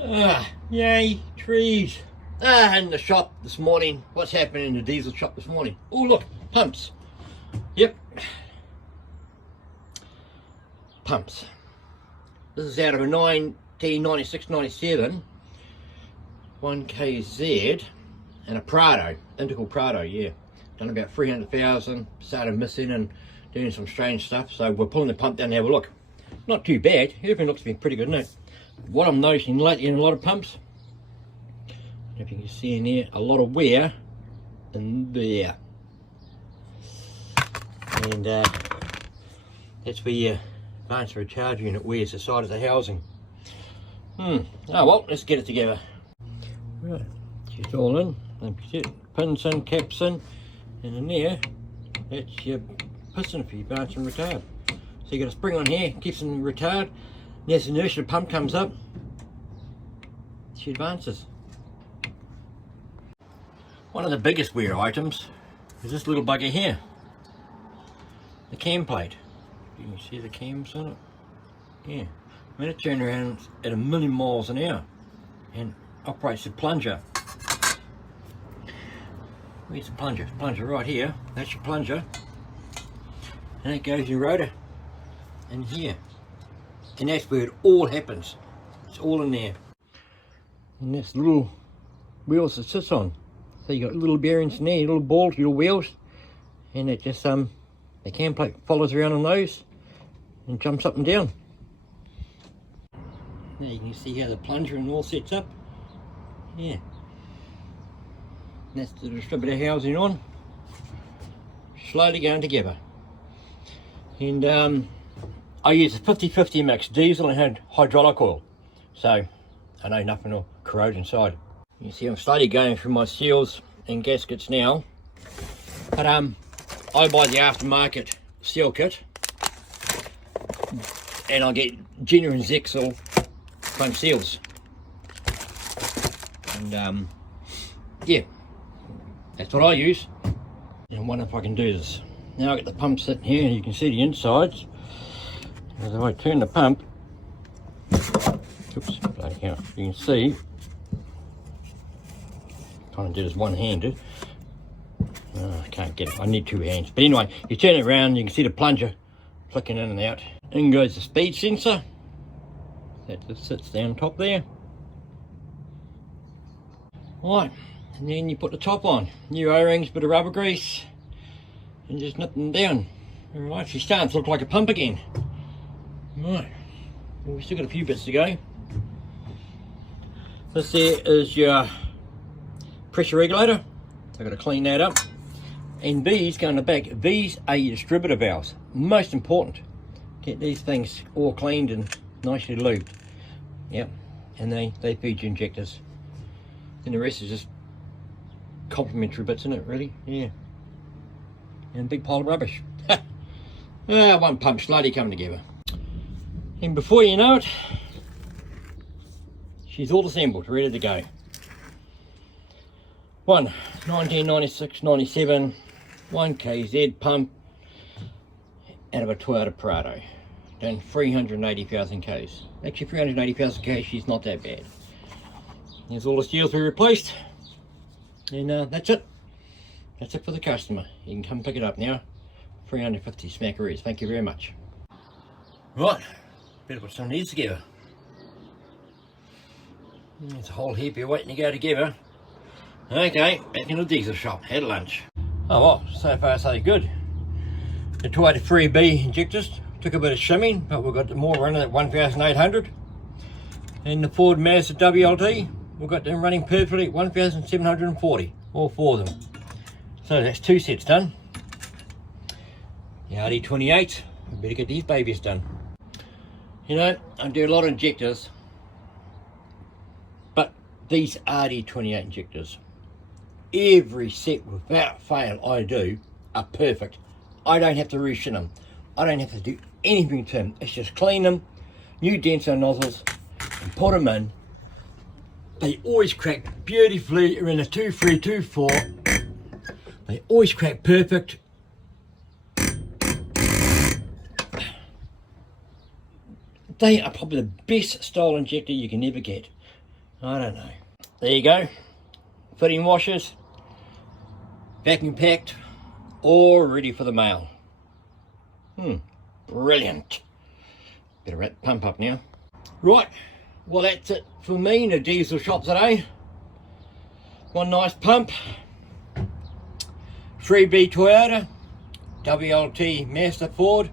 Yay, trees. In the shop this morning. What's happening in the diesel shop this morning? Oh, look, pumps. Yep. Pumps. This is out of a 1996-97 1KZ and a Prado, identical Prado, yeah. Done about 300,000, started missing and doing some strange stuff, so we're pulling the pump down to have a look. Not too bad, everything looks to be pretty good, isn't it? What I'm noticing lately in a lot of pumps, if you can see in there, a lot of wear in there. And that's where your advanced recharge unit wears the side of the housing. Oh well, let's get it together. Right, it's all in, pins in, caps in, and in there, that's your piston for your advanced and retard. So you got a spring on here, keeps in retard, and as the inertia pump comes up, she advances. One of the biggest wear items is this little bugger here, the cam plate. You can see the cams on it. Yeah, when it turns around at 1,000,000 miles an hour and operates the plunger. Where's the plunger? Plunger right here. That's your plunger, and it goes your rotor in here, and that's where it all happens. It's all in there. And that's the little wheels it sits on. So you got little bearings in there, little balls, little wheels, and it just the cam plate follows around on those and jumps up and down. Now you can see how the plunger and all sets up. Yeah. And that's the distributor housing on. Slowly going together. And I use a 50-50 mix diesel and hydraulic oil. So I know nothing will corrode inside. You see I'm slowly going through my seals and gaskets now. But I buy the aftermarket seal kit. And I'll get genuine Zexel front seals. And yeah, that's what I use. And I wonder if I can do this. Now I've got the pump sitting here and you can see the insides. As I turn the pump, oops, bloody hell, you can see, trying to do this one-handed. I can't get it, I need two hands. But anyway, you turn it around, you can see the plunger flicking in and out. In goes the speed sensor. That just sits down top there. Right, and then you put the top on. New O-rings, bit of rubber grease, and just nip them down. Alright, she's starting to look like a pump again. Right, well, we've still got a few bits to go. This there is your pressure regulator. So I've got to clean that up. And these go in the back. These are your distributor valves. Most important. Get these things all cleaned and nicely lubed. Yep, and they feed you injectors. And the rest is just complementary bits in it, really. Yeah. And a big pile of rubbish. One pump slowly coming together. And before you know it, she's all assembled, ready to go. One 1996-97 1KZ pump out of a Toyota Prado. Done 380,000 Ks. Actually 380,000 Ks, she's not that bad. There's all the seals we replaced. And that's it. That's it for the customer. You can come pick it up now. 350 smackaroos. Thank you very much. Right, better put some of these together. There's a whole heap here waiting to go together. Okay, back in the diesel shop. Had lunch. Oh well, so far so good. The Toyota 3B injectors took a bit of shimming, but we've got more running at 1,800. And the Ford Mazda WLT, we've got them running perfectly at 1,740, all four of them. So that's two sets done. The RD28, we better get these babies done. You know, I do a lot of injectors, but these RD28 injectors, every set without fail I do are perfect. I don't have to reshin them. I don't have to do anything to them. It's just clean them, new Denso nozzles, and put them in. They always crack beautifully around a 2.3, 2.4. They always crack perfect. They are probably the best style injector you can ever get. I don't know. There you go. Fitting washers, vacuum packed, all ready for the mail. Brilliant. Better wrap the pump up now. Right, well that's it for me in the diesel shop today. One nice pump, 3B Toyota, WLT Master Ford,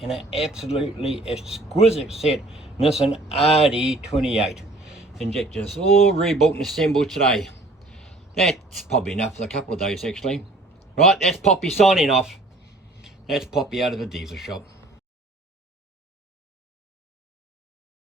and an absolutely exquisite set Nissan RD28 injectors, all rebuilt and assembled today. That's probably enough for a couple of days actually. Right, that's Poppy signing off. That's Poppy out of the diesel shop.